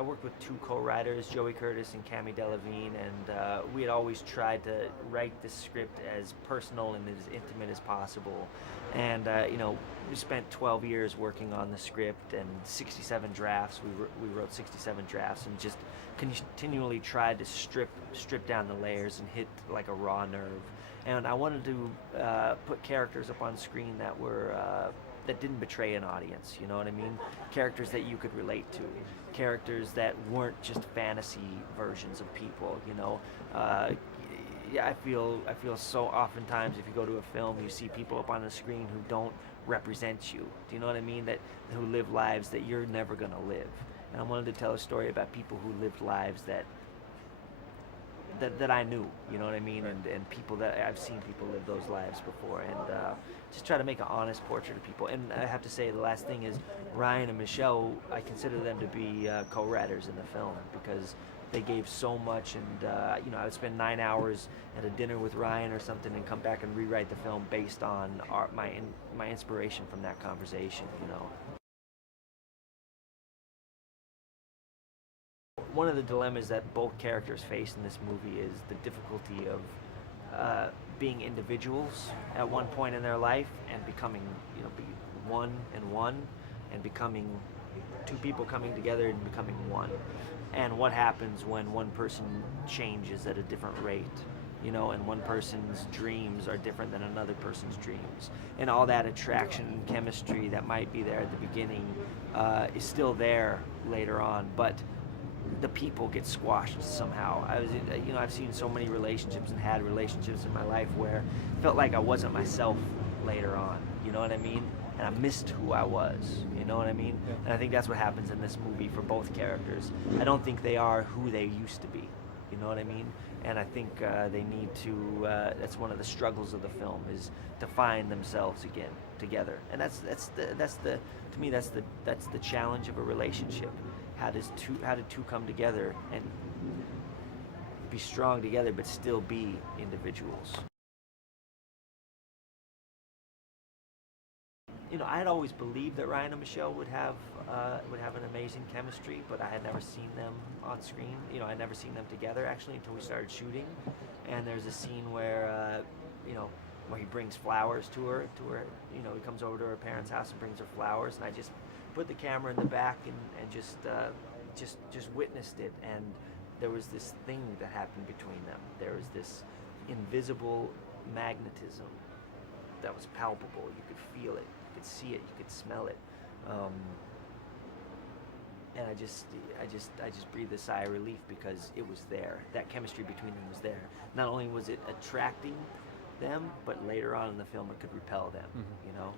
worked with two co-writers, Joey Curtis and Cami Delavine, and we had always tried to write the script as personal and as intimate as possible. And we spent 12 years working on the script and 67 drafts. We wrote 67 drafts and just continually tried to strip down the layers and hit like a raw nerve. And I wanted to put characters up on screen that were that didn't betray an audience. You know what I mean? Characters that you could relate to, characters that weren't just fantasy versions of people. Yeah, I feel so oftentimes if you go to a film, you see people up on the screen who don't represent you. Do you know what I mean? That who live lives that you're never gonna live. And I wanted to tell a story about people who lived lives that I knew, you know what I mean, and people that I've seen people live those lives before, and just try to make an honest portrait of people. And I have to say, the last thing is Ryan and Michelle. I consider them to be co-writers in the film because they gave so much, and I would spend 9 hours at a dinner with Ryan or something, and come back and rewrite the film based on my inspiration from that conversation. One of the dilemmas that both characters face in this movie is the difficulty of being individuals at one point in their life and becoming, be one, and becoming two people coming together and becoming one. And what happens when one person changes at a different rate, and one person's dreams are different than another person's dreams. And all that attraction and chemistry that might be there at the beginning is still there later on, but the people get squashed somehow. I've seen so many relationships and had relationships in my life where it felt like I wasn't myself later on. You know what I mean? And I missed who I was. You know what I mean? Yeah. And I think that's what happens in this movie for both characters. I don't think they are who they used to be. You know what I mean? And I think they need to. That's one of the struggles of the film, is to find themselves again together. And that's the to me that's the challenge of a relationship. How did two come together and be strong together, but still be individuals? I had always believed that Ryan and Michelle would have an amazing chemistry, but I had never seen them on screen. I'd never seen them together actually until we started shooting. And there's a scene where where he brings flowers to her. He comes over to her parents' house and brings her flowers, and I just put the camera in the back and just witnessed it. And there was this thing that happened between them. There was this invisible magnetism that was palpable. You could feel it, you could see it, you could smell it. And I just breathed a sigh of relief because it was there. That chemistry between them was there. Not only was it attracting them, but later on in the film it could repel them. Mm-hmm.